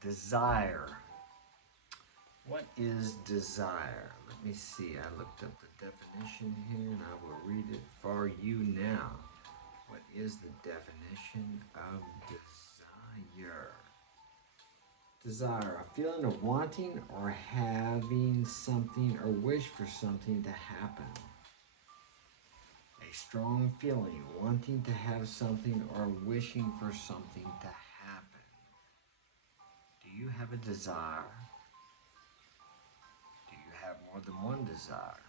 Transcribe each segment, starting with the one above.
Desire. What is desire? Let me see. I looked up the definition here and I will read it for you now. What is the definition of desire? Desire, a feeling of wanting or having something or wish for something to happen. A strong feeling, wanting to have something or wishing for something to happen. Do you have a desire? Do you have more than one desire?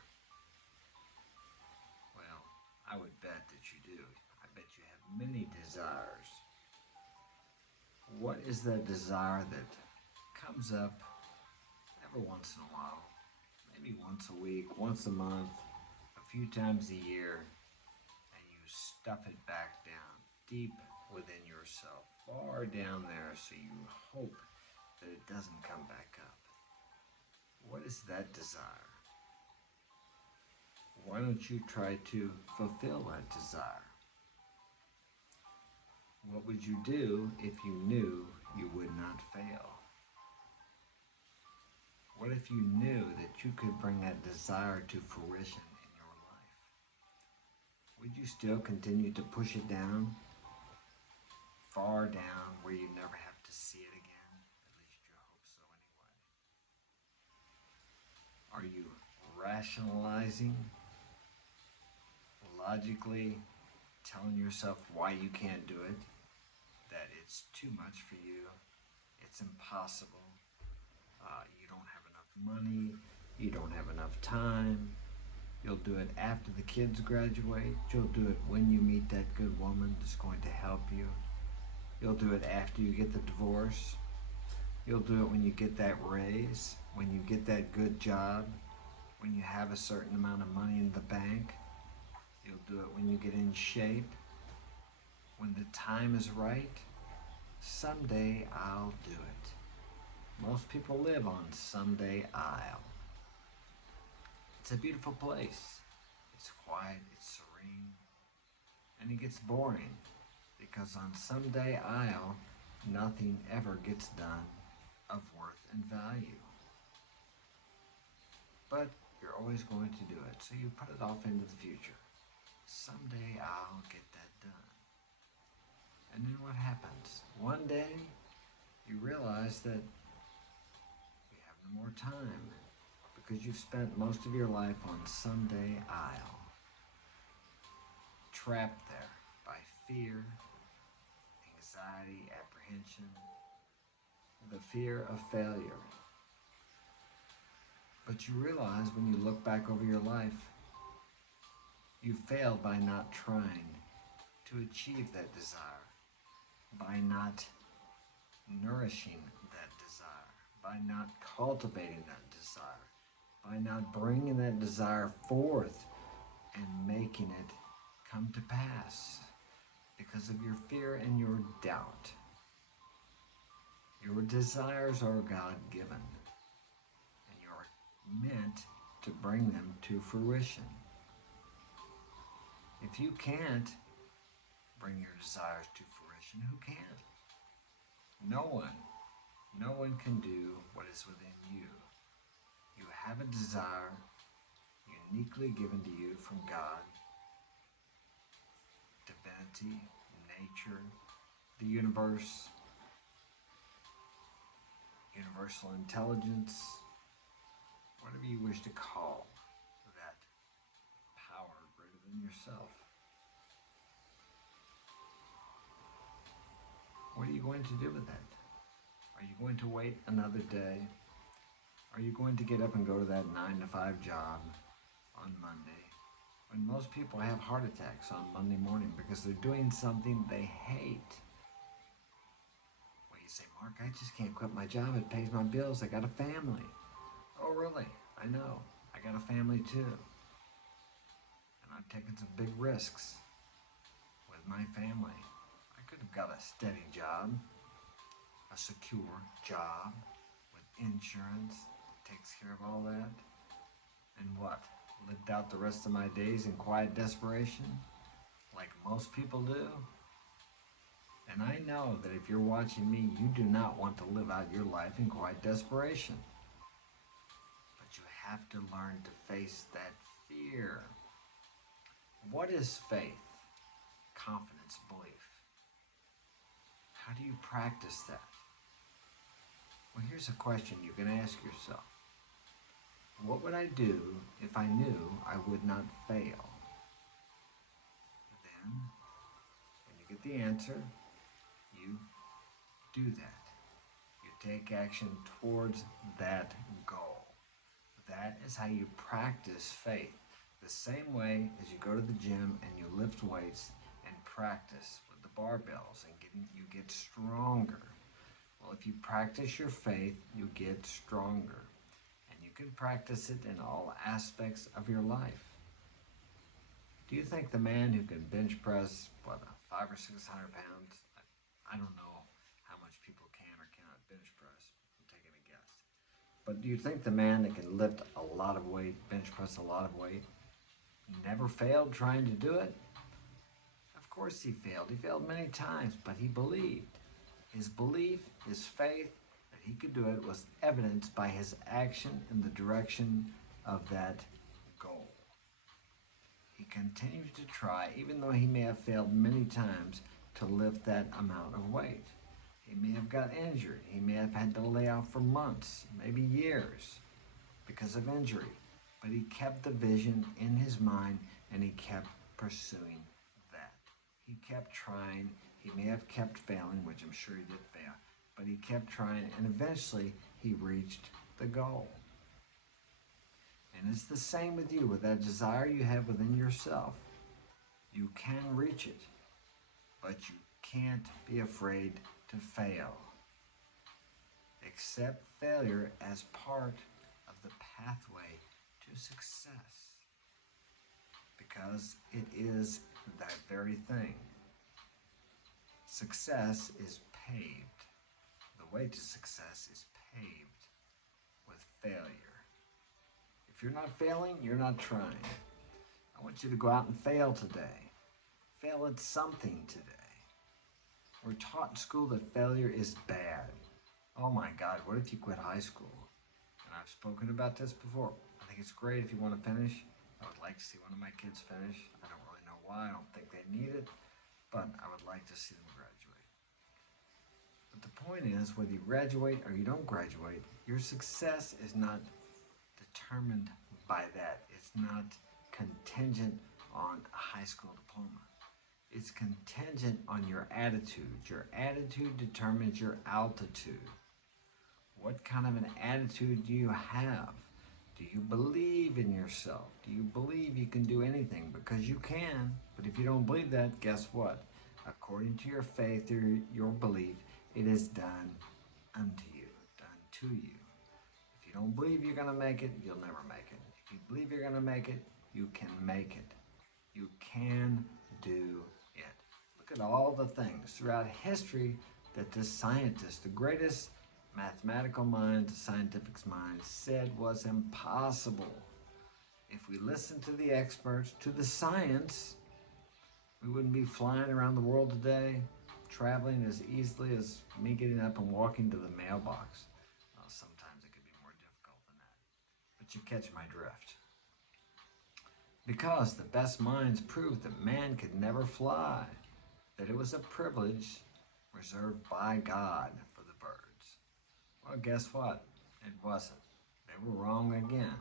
Well, I would bet that you do. I bet you have many desires. What is that desire that comes up every once in a while? Maybe once a week, once a month, a few times a year, and you stuff it back down deep within yourself, far down there, so you hope that it doesn't come back up. What is that desire? Why don't you try to fulfill that desire? What would you do if you knew you would not fail? What if you knew that you could bring that desire to fruition in your life? Would you still continue to push it down, far down, where you never have to see it again? At least you hope so anyway. Are you rationalizing, logically telling yourself why you can't do it? That it's too much for you, it's impossible, you don't have enough money, you don't have enough time, you'll do it after the kids graduate, you'll do it when you meet that good woman that's going to help you, you'll do it after you get the divorce, you'll do it when you get that raise, when you get that good job, when you have a certain amount of money in the bank, you'll do it when you get in shape, when the time is right. Someday I'll do it. Most people live on someday I'll. It's a beautiful place. It's quiet, it's serene, and it gets boring because on someday I'll, nothing ever gets done of worth and value. But you're always going to do it, so you put it off into the future. Someday I'll get that done. And then what happens? One day, you realize that you have no more time because you've spent most of your life on someday I'll. Trapped there by fear, anxiety, apprehension, the fear of failure. But you realize when you look back over your life, you failed by not trying to achieve that desire, by not nourishing that desire, by not cultivating that desire, by not bringing that desire forth and making it come to pass because of your fear and your doubt. Your desires are God-given, and you're meant to bring them to fruition. If you can't bring your desires to fruition, who can? No one can do what is within you. You have a desire uniquely given to you from God, divinity, nature, the universe, universal intelligence, whatever you wish to call that power greater than yourself. What are you going to do with that? Are you going to wait another day? Are you going to get up and go to that 9-to-5 job on Monday when most people have heart attacks on Monday morning because they're doing something they hate? Well, you say, Mark, I just can't quit my job. It pays my bills. I got a family. Oh, really? I know. I got a family too. And I've taken some big risks with my family. I could have got a steady job, a secure job with insurance, takes care of all that. And what? Lived out the rest of my days in quiet desperation, like most people do? And I know that if you're watching me, you do not want to live out your life in quiet desperation. But you have to learn to face that fear. What is faith? Confidence, belief. How do you practice that? Well, here's a question you can ask yourself. What would I do if I knew I would not fail? Then, when you get the answer, you do that. You take action towards that goal. That is how you practice faith. The same way as you go to the gym and you lift weights and practice with the barbells and you get stronger. Well, if you practice your faith, you get stronger. And you can practice it in all aspects of your life. Do you think the man who can bench press, 500 or 600 pounds? I don't know how much people can or cannot bench press. I'm taking a guess. But do you think the man that can lift a lot of weight, bench press a lot of weight, never failed trying to do it? Of course he failed. He failed many times, but he believed. His belief, his faith that he could do it was evidenced by his action in the direction of that goal. He continued to try, even though he may have failed many times, to lift that amount of weight. He may have got injured. He may have had to lay off for months, maybe years, because of injury. But he kept the vision in his mind and he kept pursuing that. He kept trying. He may have kept failing, which I'm sure he did fail, but he kept trying and eventually he reached the goal. And it's the same with you, with that desire you have within yourself. You can reach it, but you can't be afraid to fail. Accept failure as part of the pathway to success, because it is that very thing. Success is paved. The way to success is paved with failure. If you're not failing, you're not trying. I want you to go out and fail today. Fail at something today. We're taught in school that failure is bad. Oh my God, what if you quit high school? And I've spoken about this before. I think it's great if you want to finish. I would like to see one of my kids finish. I don't really know why. I don't think they need it, but I would like to see them graduate. But the point is, whether you graduate or you don't graduate, your success is not determined by that. It's not contingent on a high school diploma. It's contingent on your attitude. Your attitude determines your altitude. What kind of an attitude do you have? Do you believe in yourself? Do you believe you can do anything? Because you can. But if you don't believe that, guess what? According to your faith or your belief, it is done unto you, done to you. If you don't believe you're going to make it, you'll never make it. If you believe you're going to make it, you can make it. You can do it. Look at all the things throughout history that the scientists, the greatest mathematical minds, scientific minds, said was impossible. If we listened to the experts, to the science, we wouldn't be flying around the world today, traveling as easily as me getting up and walking to the mailbox. Well, sometimes it could be more difficult than that. But you catch my drift. Because the best minds proved that man could never fly, that it was a privilege reserved by God for the birds. Well, guess what? It wasn't. They were wrong again.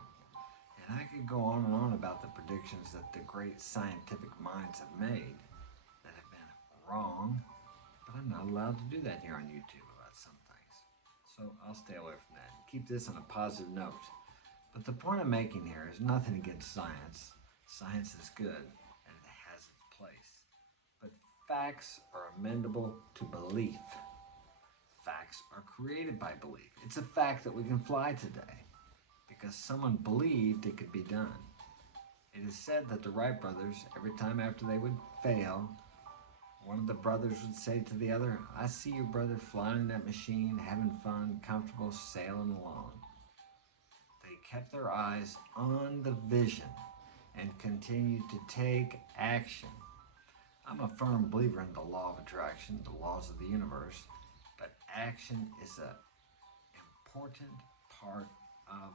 And I could go on and on about the predictions that the great scientific minds have made that have been wrong, but I'm not allowed to do that here on YouTube about some things. So I'll stay away from that and keep this on a positive note. But the point I'm making here is nothing against science. Science is good and it has its place. But facts are amendable to belief. Facts are created by belief. It's a fact that we can fly today because someone believed it could be done. It is said that the Wright brothers, every time after they would fail, one of the brothers would say to the other, "I see you, brother, flying in that machine, having fun, comfortable, sailing along." They kept their eyes on the vision and continued to take action I'm a firm believer in the law of attraction, the laws of the universe, but action is an important part of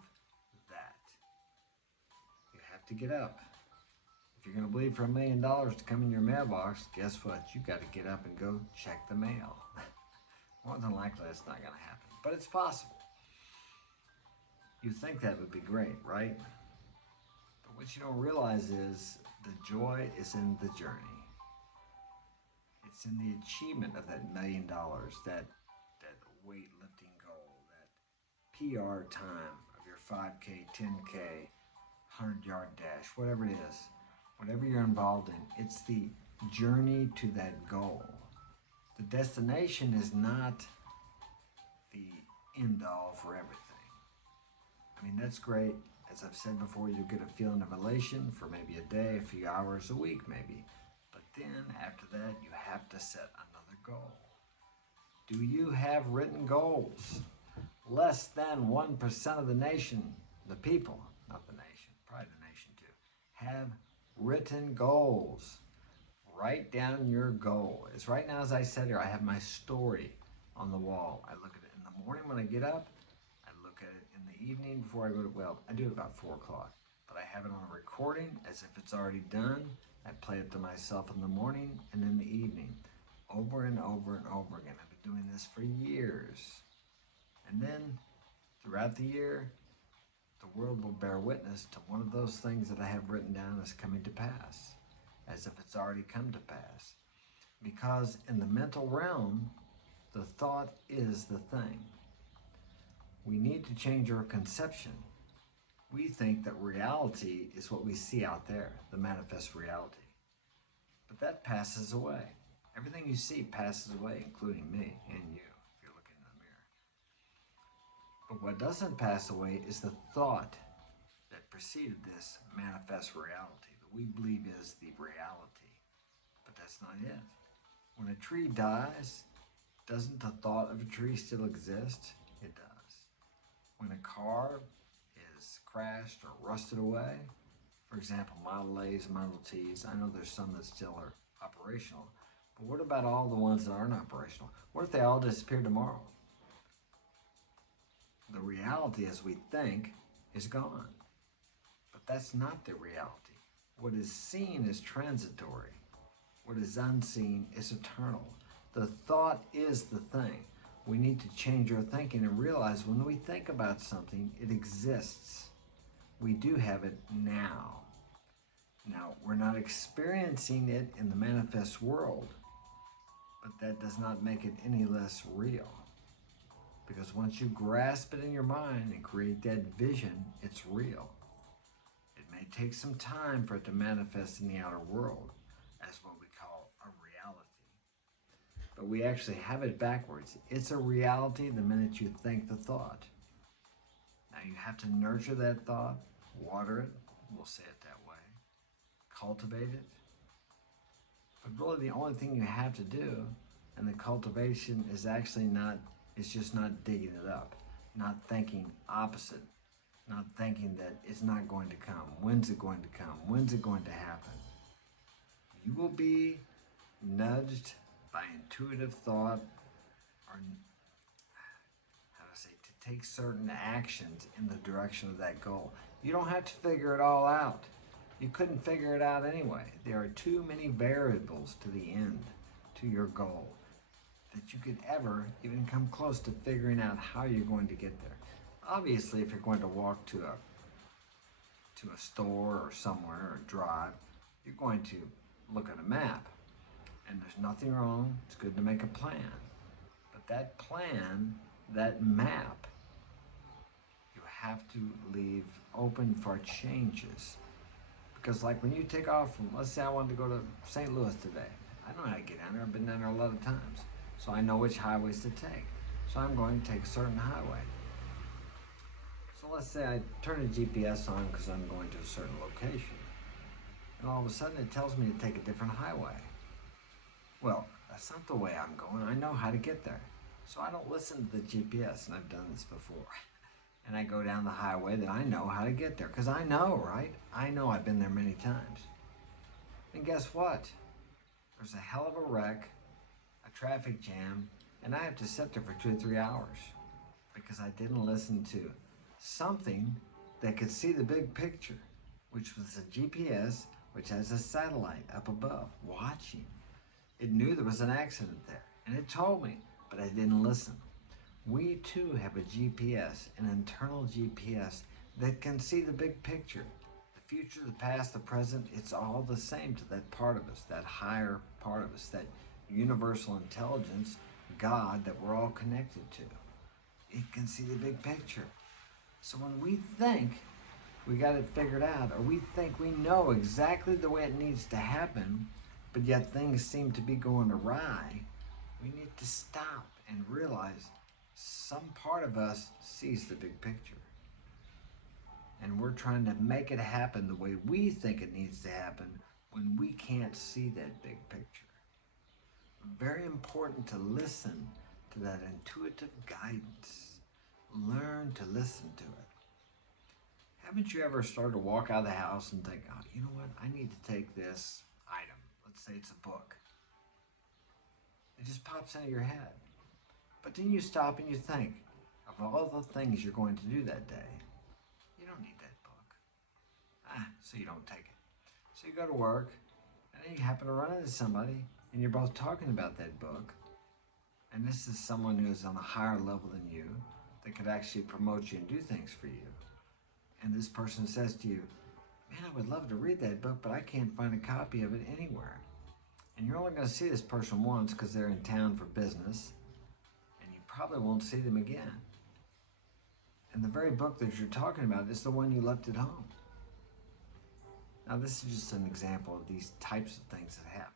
that. You have to get up. If you're going to believe for $1 million to come in your mailbox, guess what? You got to get up and go check the mail. More than likely, it's not going to happen, but it's possible. You think that would be great, right? But what you don't realize is the joy is in the journey. It's in the achievement of that $1 million, that weightlifting goal, that PR time of your 5K, 10K, 100-yard dash, whatever it is, whatever you're involved in, it's the journey to that goal. The destination is not the end all for everything. I mean, that's great. As I've said before, you'll get a feeling of elation for maybe a day, a few hours, a week maybe. But then after that, you have to set another goal. Do you have written goals? Less than 1% of the nation, the people, not the nation, probably the nation too, have written goals. Write down your goal. It's right now, as I said here, I have my story on the wall. I look at it in the morning when I get up. I look at it in the evening before I go to, well, I do it about 4 o'clock. But I have it on a recording as if it's already done. I play it to myself in the morning and in the evening, over and over and over again. I've been doing this for years. And then throughout the year, the world will bear witness to one of those things that I have written down as coming to pass, as if it's already come to pass. Because in the mental realm, the thought is the thing. We need to change our conception. We think that reality is what we see out there, the manifest reality. But that passes away. Everything you see passes away, including me and you, if you're looking in the mirror. But what doesn't pass away is the thought that preceded this manifest reality that we believe is the reality. But that's not it. When a tree dies, doesn't the thought of a tree still exist? It does. When a car is crashed or rusted away, for example, Model A's, Model T's, I know there's some that still are operational, but what about all the ones that aren't operational? What if they all disappear tomorrow? The reality as we think is gone. But that's not the reality. What is seen is transitory. What is unseen is eternal. The thought is the thing. We need to change our thinking and realize when we think about something, it exists. We do have it now. Now, we're not experiencing it in the manifest world, but that does not make it any less real. Because once you grasp it in your mind and create that vision, it's real. It may take some time for it to manifest in the outer world as what we call a reality. But we actually have it backwards. It's a reality the minute you think the thought. Now you have to nurture that thought, water it, we'll say it that way, cultivate it. But really the only thing you have to do, and the cultivation is actually not, it's just not digging it up, not thinking opposite, not thinking that it's not going to come. When's it going to come? When's it going to happen? You will be nudged by intuitive thought, or how to say, to take certain actions in the direction of that goal. You don't have to figure it all out. You couldn't figure it out anyway. There are too many variables to the end, to your goal, that you could ever even come close to figuring out how you're going to get there. Obviously, if you're going to walk to a store or somewhere or drive, you're going to look at a map. And there's nothing wrong. It's good to make a plan. But that plan, that map, you have to leave open for changes. Because like when you take off from, let's say I wanted to go to St. Louis today. I know how to get down there. I've been down there a lot of times. So I know which highways to take. So I'm going to take a certain highway. So let's say I turn the GPS on because I'm going to a certain location. And all of a sudden it tells me to take a different highway. Well, that's not the way I'm going. I know how to get there. So I don't listen to the GPS, and I've done this before. And I go down the highway that I know how to get there. Because I know, right? I know I've been there many times. And guess what? There's a hell of a wreck, a traffic jam, and I have to sit there for 2 or 3 hours because I didn't listen to something that could see the big picture, which was a GPS, which has a satellite up above watching. It knew there was an accident there, and it told me, but I didn't listen. We too have a GPS, an internal GPS that can see the big picture. The future, the past, the present, it's all the same to that part of us, that higher part of us, that universal intelligence, God that we're all connected to. It can see the big picture. So when we think we got it figured out, or we think we know exactly the way it needs to happen, but yet things seem to be going awry, we need to stop and realize some part of us sees the big picture. And we're trying to make it happen the way we think it needs to happen when we can't see that big picture. Very important to listen to that intuitive guidance. Learn to listen to it. Haven't you ever started to walk out of the house and think, oh, you know what, I need to take this item. Let's say it's a book. It just pops into your head. But then you stop and you think of all the things you're going to do that day. You don't need that book. So you don't take it. So you go to work, and then you happen to run into somebody, and you're both talking about that book. And this is someone who is on a higher level than you that could actually promote you and do things for you. And this person says to you, man, I would love to read that book, but I can't find a copy of it anywhere. And you're only going to see this person once because they're in town for business, and you probably won't see them again. And the very book that you're talking about is the one you left at home. Now, this is just an example of these types of things that happen.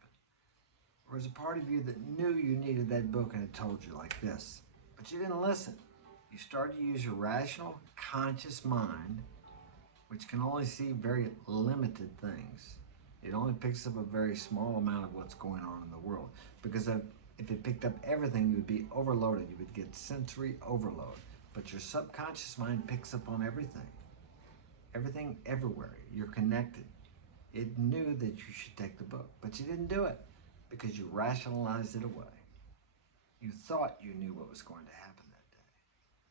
There was a part of you that knew you needed that book and it told you like this, but you didn't listen. You started to use your rational, conscious mind, which can only see very limited things. It only picks up a very small amount of what's going on in the world. Because if it picked up everything, you would be overloaded. You would get sensory overload. But your subconscious mind picks up on everything. Everything everywhere. You're connected. It knew that you should take the book, but you didn't do it because you rationalized it away. You thought you knew what was going to happen that day,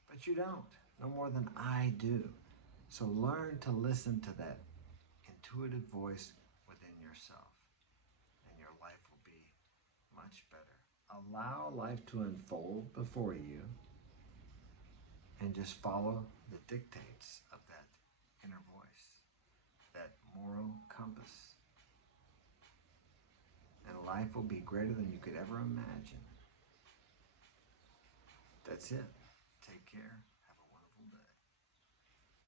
but you don't, no more than I do. So learn to listen to that intuitive voice within yourself, and your life will be much better. Allow life to unfold before you, and just follow the dictates of that inner voice, that moral compass. And life will be greater than you could ever imagine. That's it.